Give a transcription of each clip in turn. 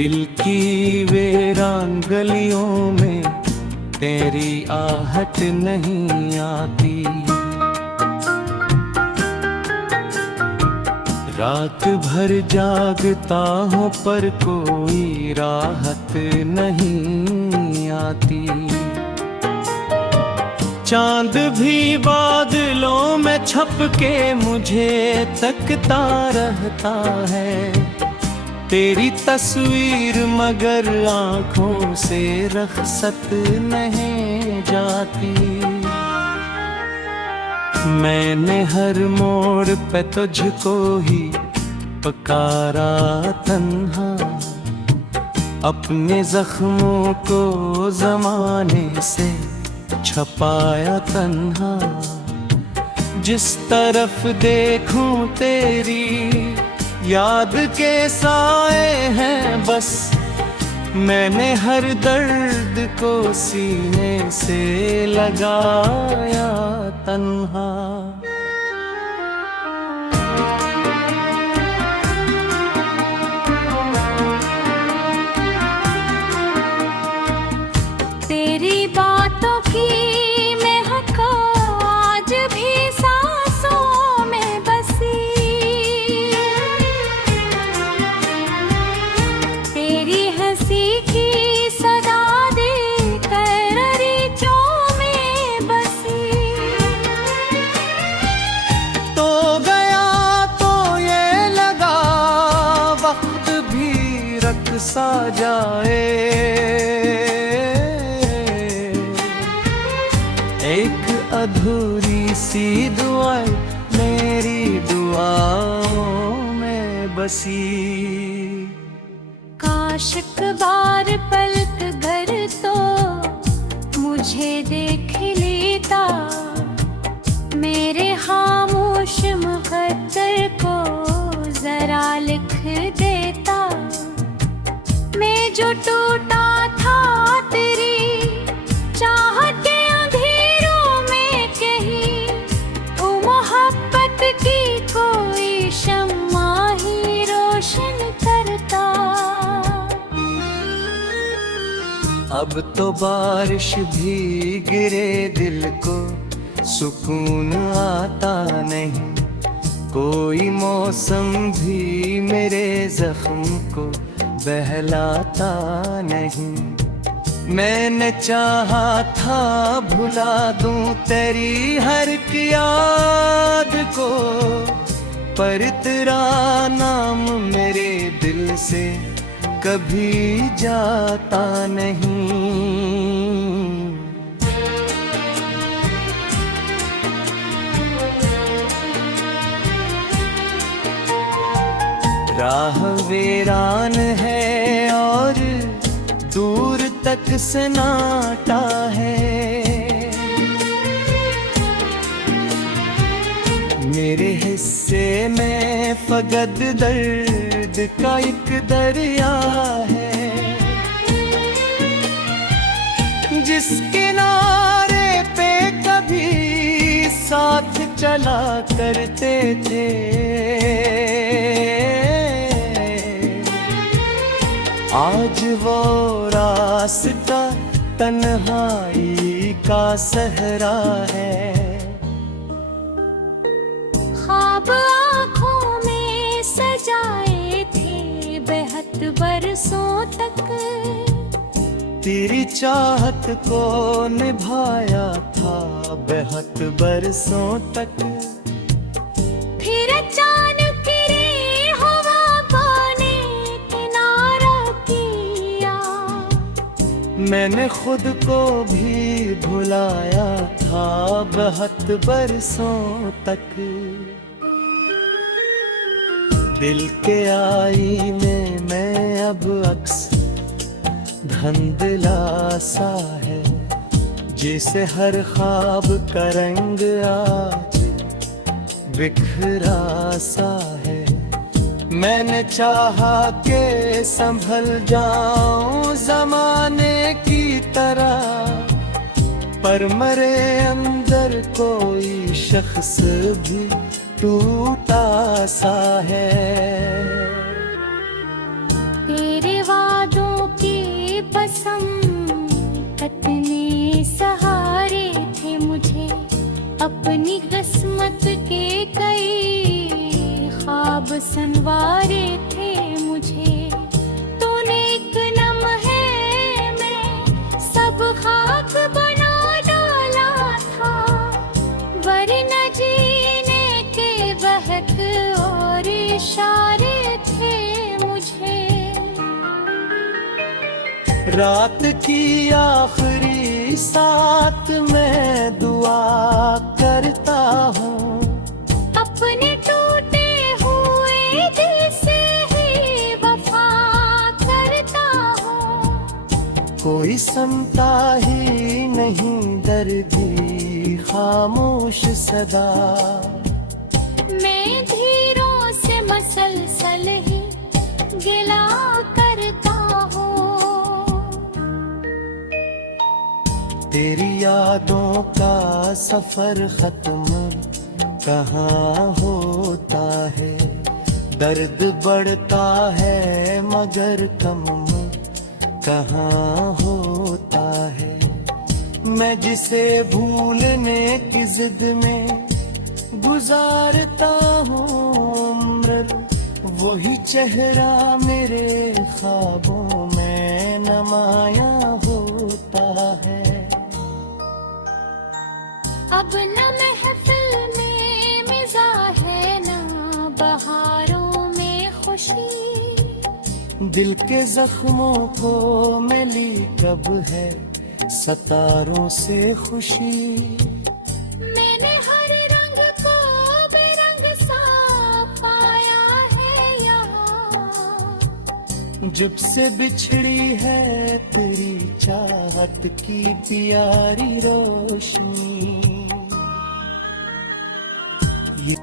दिल की वीरान गलियों में तेरी आहट नहीं आती। रात भर जागता हूँ पर कोई राहत नहीं आती। चांद भी बादलों में छप के मुझे तकता रहता है। तेरी तस्वीर मगर आँखों से रखसत नहीं जाती। मैंने हर मोड़ पे तुझको ही पुकारा तन्हा, अपने जख्मों को ज़माने से छपाया तन्हा। जिस तरफ देखूं तेरी याद के साए हैं बस, मैंने हर दर्द को सीने से लगाया तन्हा। तेरी बातों की महक आज भी सांसों में बसी। तेरी हंसी की सदा देकर रीचों में बसी। तो गया तो ये लगा वक्त भी रक़्सा जाए। एक अधूरी सी दुआ मेरी दुआओं में बसी। काश एक बार पलक कर तो मुझे देख लेता, मेरे खामोश मुक़द्दर को जरा लिख देता। मैं जो टूटा था तेरी चाहत के अंधेरों में कहीं, ओ मोहब्बत की कोई शम्मा ही रोशन करता। अब तो बारिश भी गिरे दिल को सुकून आता नहीं। कोई मौसम भी मेरे जख्म को बहलाता नहीं। मैंने चाहा था भुला दूं तेरी हर एक याद को, पर तेरा नाम मेरे दिल से कभी जाता नहीं। राह वीरान है और दूर तक सन्नाटा है। मेरे हिस्से में फकत दर्द का एक दरिया है, जिस किनारे पे कभी साथ चला करते थे। आज वो रास्ता तन्हाई का सहरा है। ख्वाब आँखों में सजाए थे बेहद बरसों तक, तेरी चाहत को निभाया था बेहद बरसों तक। फिर अचानक रे हवा ने किनारा किया, मैंने खुद को भी भुलाया था बेहद बरसों तक। दिल के आईने में अब अक्स धुंधला सा है, जिसे हर ख्वाब का रंग आज बिखरा सा है। मैंने चाहा के संभल जाऊं जमाने की तरह, पर मरे अंदर कोई शख्स भी टूटा सा है। तेरे वादे रात की आखिरी साथ मैं दुआ करता हूँ, अपने टूटे हुए दिल से ही वफा करता हूँ। कोई सुनता ही नहीं दर्द की खामोश सदा, मैं धीरों से मसलसल ही गिला करता हूँ। तेरी यादों का सफर खत्म कहाँ होता है, दर्द बढ़ता है मगर कम कहाँ होता है। मैं जिसे भूलने की जिद में गुजारता हूँ उम्र, वही चेहरा मेरे ख्वाबों में नमाया होता है। अब न महफिल में मिज़ाह है ना बहारों में खुशी, दिल के जख्मों को मिली कब है सतारों से खुशी। मैंने हर रंग को बेरंग सा पाया है यहाँ, जब से बिछड़ी है तेरी चाहत की प्यारी रोशनी। ये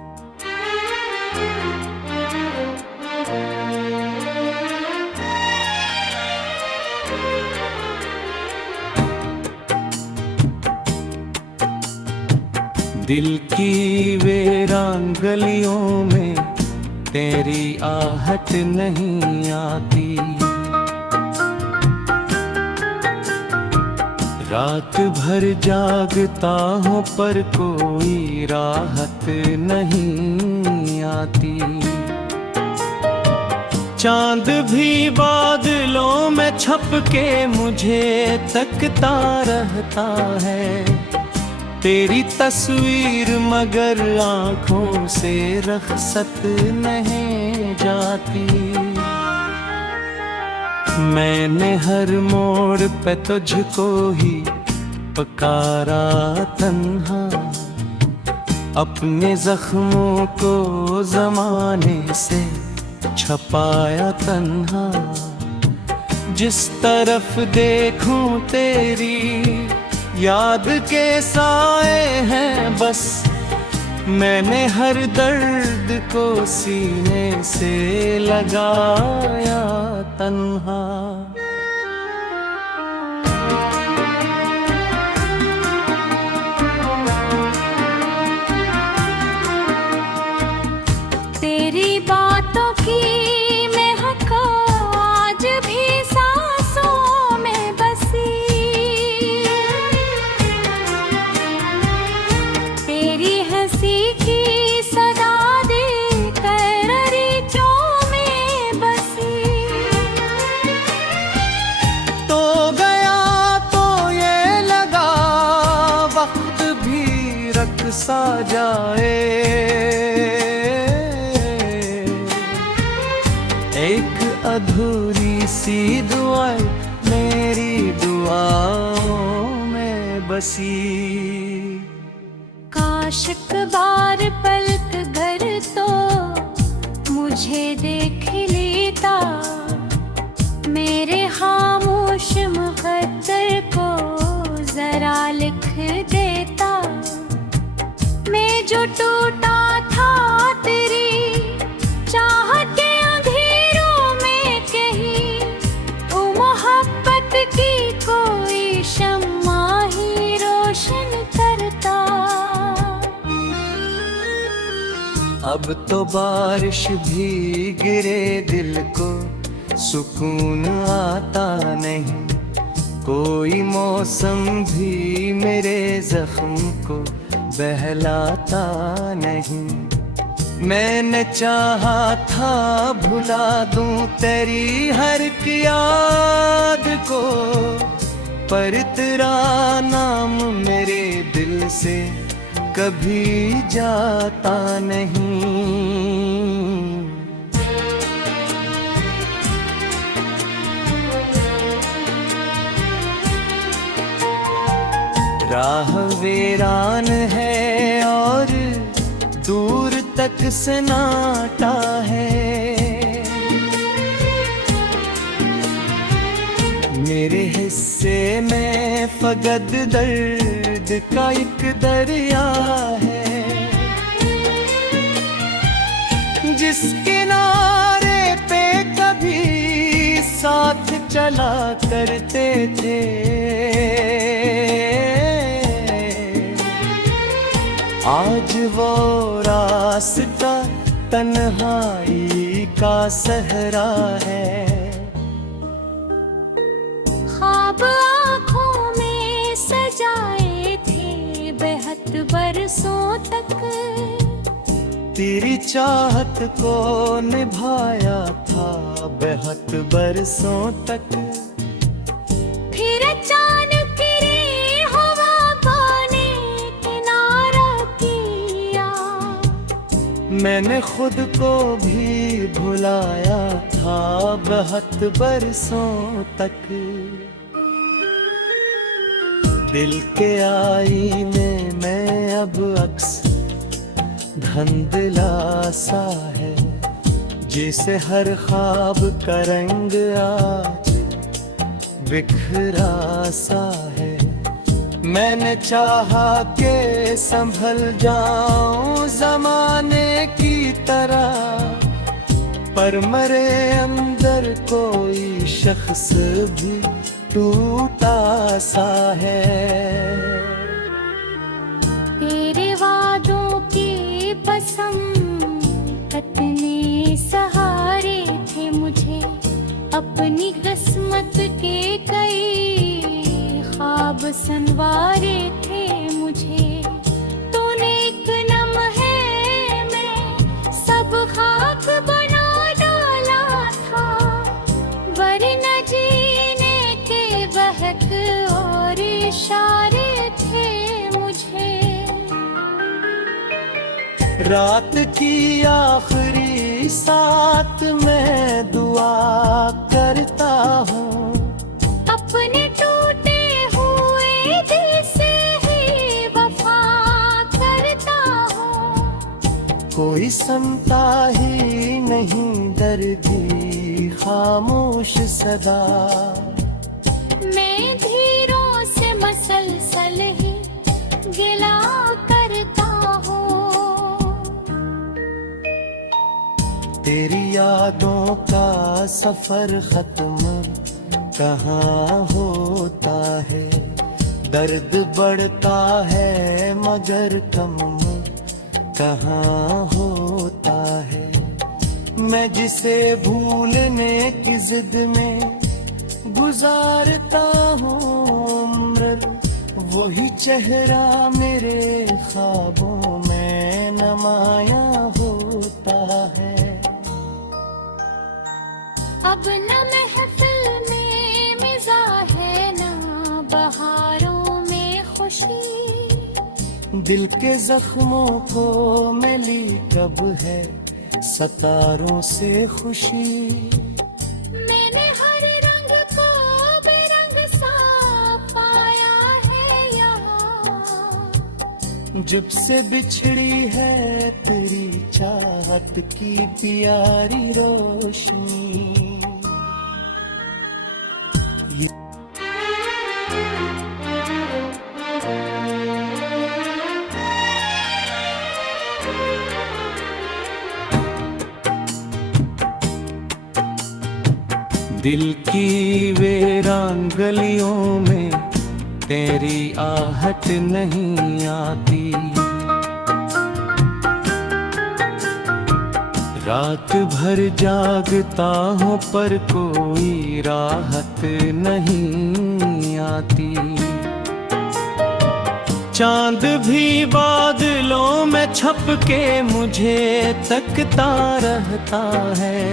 दिल की वीरान गलियों में तेरी आहट नहीं आती, रात भर जागता हूँ पर कोई राहत नहीं आती। चांद भी बादलों में छप के मुझे तकता रहता है, तेरी तस्वीर मगर आँखों से रखसत नहीं जाती। मैंने हर मोड़ पे तुझको ही पुकारा तन्हा, अपने जख्मों को जमाने से छपाया तन्हा। जिस तरफ देखूं तेरी याद के साए हैं बस, मैंने हर दर्द को सीने से लगाया तन्हा। तेरी बातों की महक आज भी सांसों में बसी, तेरी हंसी की सदा देकर रीचों में बसी। तो गया तो ये लगा वक्त भी रक़्सा जाए, एक अधूरी सी दुआ मेरी दुआओं में बसी। काश एक बार पलक कर तो मुझे देख लेता, मेरे खामोश मुक़द्दर को जरा लिख देता। मैं जो टूटा था तेरी चाहत के अंधेरों में कहीं, ओ मोहब्बत की कोई शम्मा ही रोशन करता। अब तो बारिश भी गिरे दिल को सुकून आता नहीं, कोई मौसम भी मेरे जख्म को बहलाता नहीं। मैंने चाहा था भुला दूं तेरी हर एक याद को, पर तेरा नाम मेरे दिल से कभी जाता नहीं। राह वीरान है और दूर तक सन्नाटा है। मेरे हिस्से में फकत दर्द का एक दरिया है, जिस किनारे पे कभी साथ चला करते थे। आज वो रास्ता तन्हाई का सहरा है। ख्वाब आँखों में सजाए थे बेहद बरसों तक, तेरी चाहत को निभाया था बेहद बरसों तक। फिर अचानक रे हवा ने किनारा किया, मैंने खुद को भी भुलाया था बेहद बरसों तक। दिल के आईने में अब अक्स धुंधला सा है, जिसे हर ख्वाब का रंग आज बिखरा सा है। मैंने चाहा के संभल जाऊं जमाने की तरह, पर मरे अंदर कोई शख्स भी टूटा सा है। तेरे वादों की कसम कितने सहारे थे मुझे, अपनी किस्मत के कई ख्वाब संवारे थे मुझे। तूने एक लम्हे में सब खाक बना डाला था, वरना जीने के बहक और इशारे थे मुझे। रात की आखिरी साथ में दुआ करता हूँ, अपने टूटे हुए दिल से ही वफा करता हूँ। कोई सुनता ही नहीं दर्द की खामोश सदा। मैं धीरों से मसलसल ही गिला करता हूँ। तेरी यादों का सफर खत्म कहाँ होता है, दर्द बढ़ता है मगर कम कहाँ होता है। मैं जिसे भूलने की जिद में गुजारता हूँ उम्र, वही चेहरा मेरे ख्वाबों में नुमाया होता है। अब न महफिल में मिज़ाह है न बहारों में खुशी, दिल के जख्मों को मिली कब है सितारों से खुशी। मैंने हर रंग को बेरंग सा पाया है यहाँ, जब से बिछड़ी है तेरी चाहत की प्यारी रोशनी। दिल की वीरान गलियों में तेरी आहट नहीं आती, रात भर जागता हूँ पर कोई राहत नहीं आती। चांद भी बादलों में छप के मुझे तकता रहता है,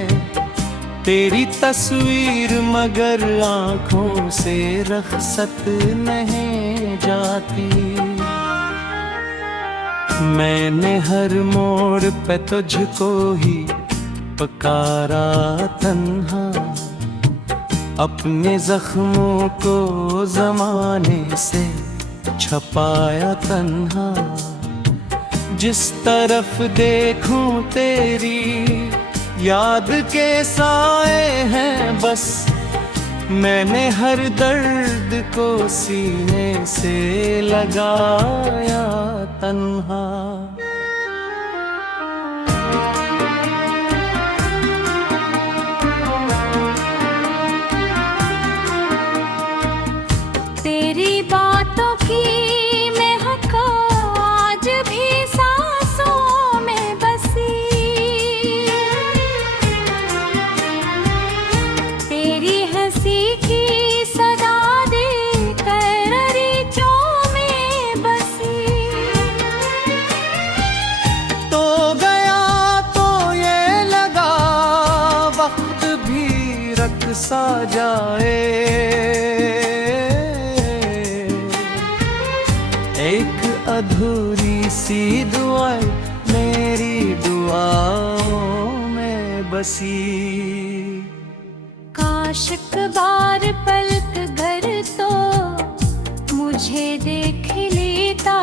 तेरी तस्वीर मगर आँखों से रखसत नहीं जाती। मैंने हर मोड़ पे तुझको ही पुकारा तन्हा, अपने जख्मों को जमाने से छपाया तन्हा। जिस तरफ देखूं तेरी याद के साए हैं बस। मैंने हर दर्द को सीने से लगाया तन्हा। तेरी बातों की महक आज भी सांसों में बसी। तेरी हंसी की सदा देकर रीचों में बसी। तो गया तो ये लगा वक्त भी रक़्सा जाए। एक अधूरी सी दुआएं मेरी दुआओं में बसी। काश एक बार पलक कर तो मुझे देख लेता।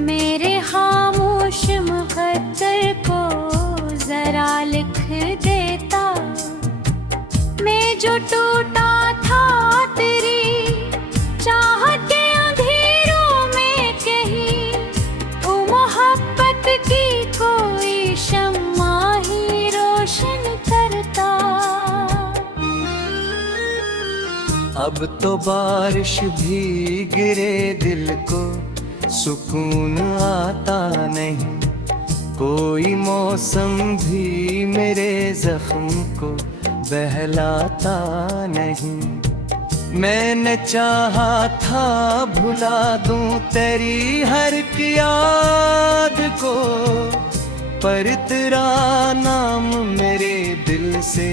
मेरे खामोश मुक़द्दर को जरा लिख देता। मैं जो टूटा था तेरी चाहत के अंधेरों में कहीं, ओ मोहब्बत की कोई शम्मा ही रोशन करता। अब तो बारिश भी गिरे दिल को सुकून आता नहीं। कोई मौसम भी मेरे जख्म को बहलाता नहीं। मैंने चाहा था भुला दूं तेरी हर एक याद को, पर तेरा नाम मेरे दिल से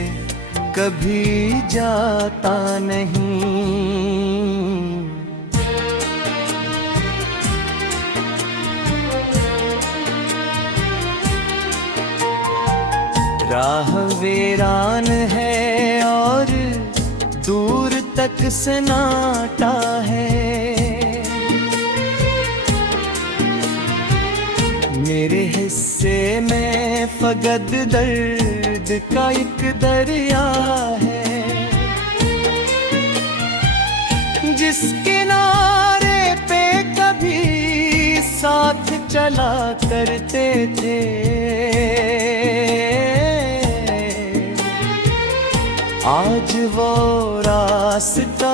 कभी जाता नहीं। राह वीरान है और दूर तक सन्नाटा है। मेरे हिस्से में फकत दर्द का एक दरिया है। जिस किनारे पे कभी साथ चला करते थे, आज वो रास्ता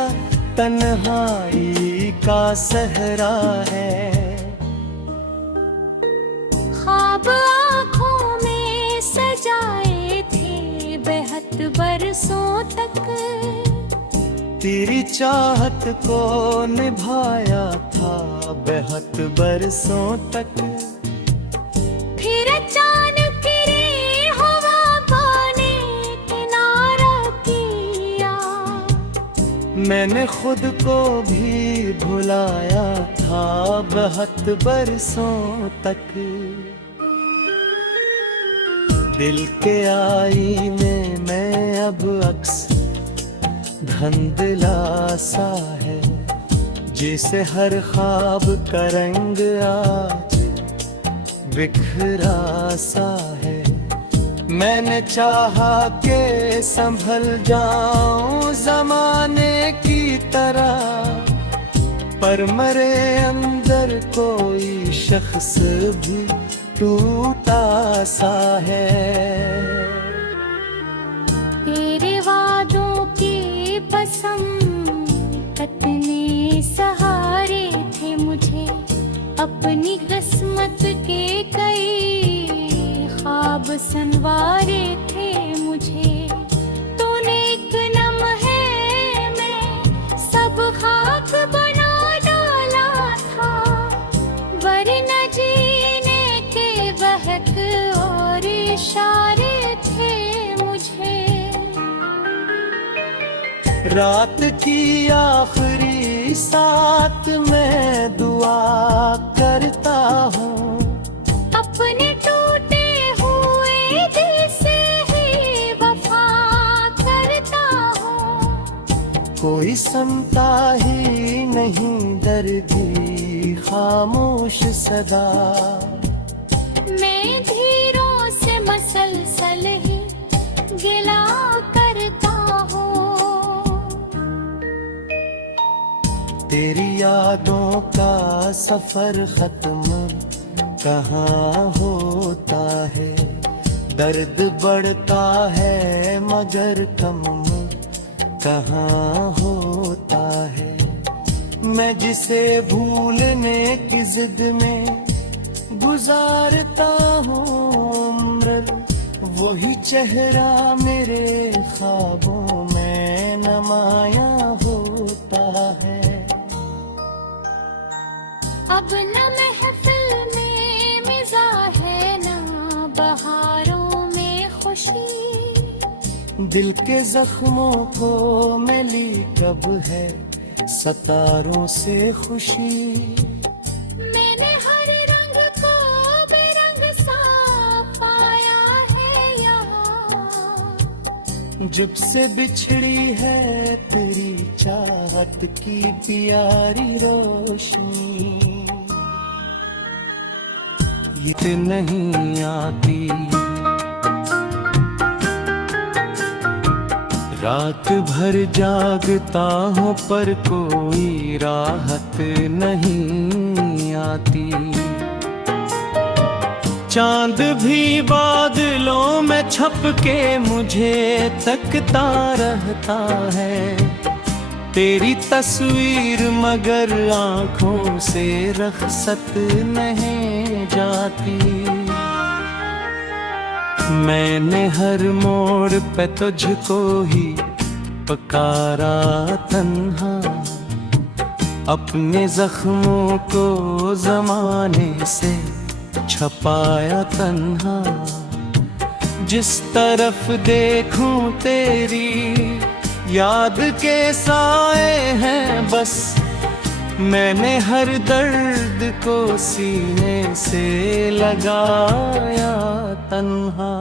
तन्हाई का सहरा है। ख्वाब आँखों में सजाए थे बेहद बरसों तक। तेरी चाहत को निभाया था बेहद बरसों तक। फिर अचानक रे हवा पाने किनारा किया। मैंने खुद को भी भुलाया था बेहद बरसों तक। दिल के आईने में अब अक्स धुंधला सा है, जिसे हर ख्वाब का रंग आज बिखरा सा है। मैंने चाहा के संभल जाऊं जमाने की तरह, पर मरे अंदर कोई शख्स भी टूटा सा है। तेरे वादों की कसम कितने सहारे थे मुझे। अपनी किस्मत के कई ख्वाब संवारे थे मुझे। तूने एक लम्हे में सब खाक बना डाला था, वरना जीने के बहक और इशारे थे मुझे। रात की आखिरी साथ में दुआ करता हूँ, अपने टूटे हुए दिल से ही वफा करता हूँ। कोई सुनता ही नहीं दर्द भी खामोश सदा। मैं धीरों से मसलसल ही गिला करता हूँ। तेरी यादों का सफर खत्म कहाँ होता है, दर्द बढ़ता है मगर कम कहाँ होता है। मैं जिसे भूलने की जिद में गुजारता हूँ उम्र, वही चेहरा मेरे ख्वाबों में नमाया होता है। अब न महफिल में मिज़ाह है ना बहारों में खुशी। दिल के जख्मों को मिली कब है सितारों से खुशी। मैंने हर रंग को बेरंग सा पाया है यहाँ। जब से बिछड़ी है तेरी चाहत की प्यारी रोशनी, ये नहीं आती। रात भर जागता हूँ पर कोई राहत नहीं आती। चांद भी बादलों में छप के मुझे तकता रहता है। तेरी तस्वीर मगर आँखों से रखसत नहीं जाती। मैंने हर मोड़ पे तुझको ही पुकारा तन्हा, अपने जख्मों को जमाने से छपाया तन्हा। जिस तरफ देखूं तेरी याद के साए हैं बस, मैंने हर दर्द को सीने से लगाया तन्हा।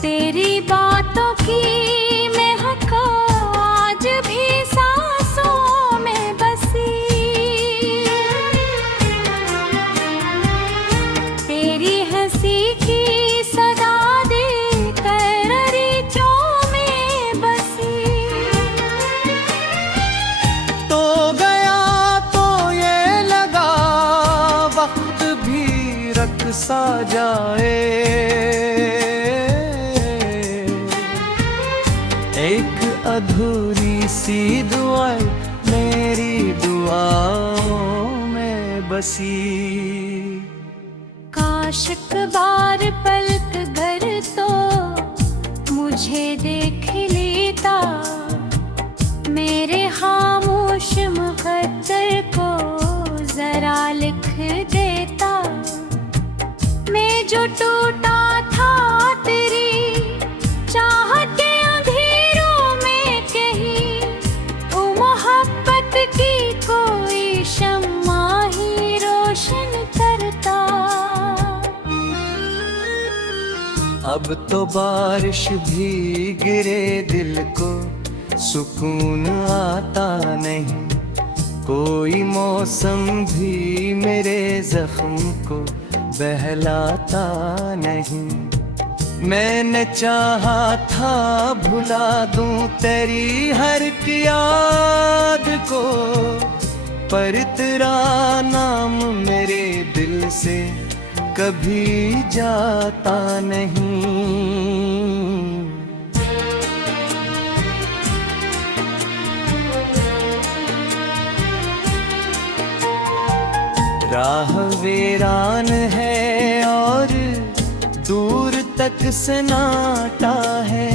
तेरी बातों की महक आज भी सांसों में बसी। तेरी हंसी की सदा देकर रीचों में बसी। तो गया तो ये लगा वक्त भी रख सा जाए। एक अधूरी सी दुआ मेरी दुआओं में बसी। काश एक बार पलक कर तो मुझे देख लेता, मेरे खामोश मुकद्दर को जरा लिख देता। मैं जो टूटा था तेरी चाहत के अंधेरों में कहीं, ओ मोहब्बत की कोई शम्मा ही रोशन करता। अब तो बारिश भी गिरे दिल को सुकून आता नहीं। कोई मौसम भी मेरे जख्म को बहलाता नहीं। मैंने चाहा था भुला दूं तेरी हर याद को, पर तेरा नाम मेरे दिल से कभी जाता नहीं। राह वीरान है और दूर तक सन्नाटा है।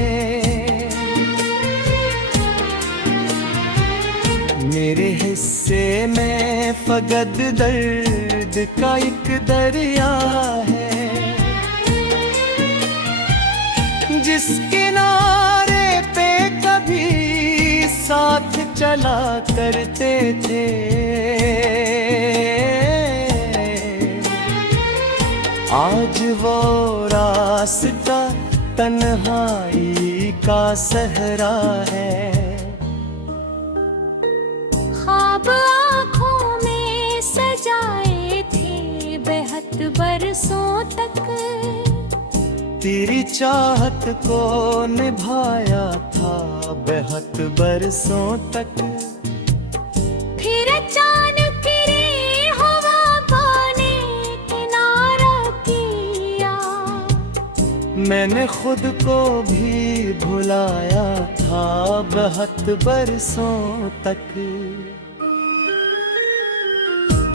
मेरे हिस्से में फकत दर्द का एक दरिया है, जिस किनारे पे कभी साथ चला करते थे। आज वो रास्ता तन्हाई का सहरा है। ख्वाब आँखों में सजाए थे बेहद बरसों तक, तेरी चाहत को निभाया था बेहद बरसों तक। फिर अचानक रे हवा ने किनारा किया, मैंने खुद को भी भुलाया था बहुत बरसों तक।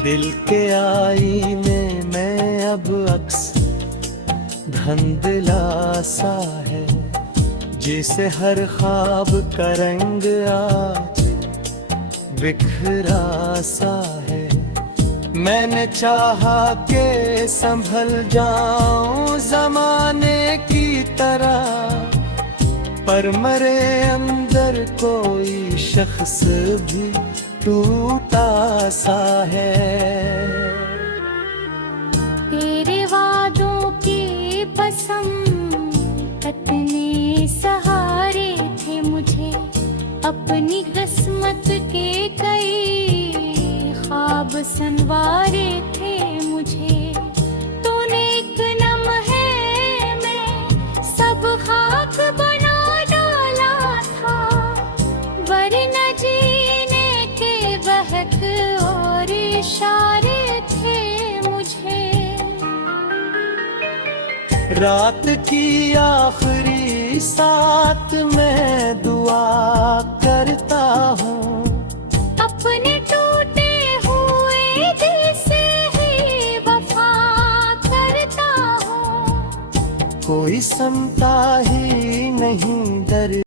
दिल के आईने में अब अक्स धुंधला सा है, जिसे हर ख्वाब का रंग आज बिखरा सा है। मैंने चाहा के संभल जाऊं जमाने की तरह, पर मरे अंदर कोई शख्स भी टूटा सा है। तेरे वादों के कसम कितने सहारे थे मुझे, अपनी किस्मत के कई ख्वाब संवारे थे मुझे। तूने एक लम्हे में सब खाक बना डाला था, वरना जीने के बहक और इशारे थे मुझे। रात की आखिरी साथ में दुआ करता हूँ, अपने टूटे हुए दिल से ही वफा करता हूँ। कोई सुनता ही नहीं दर्द।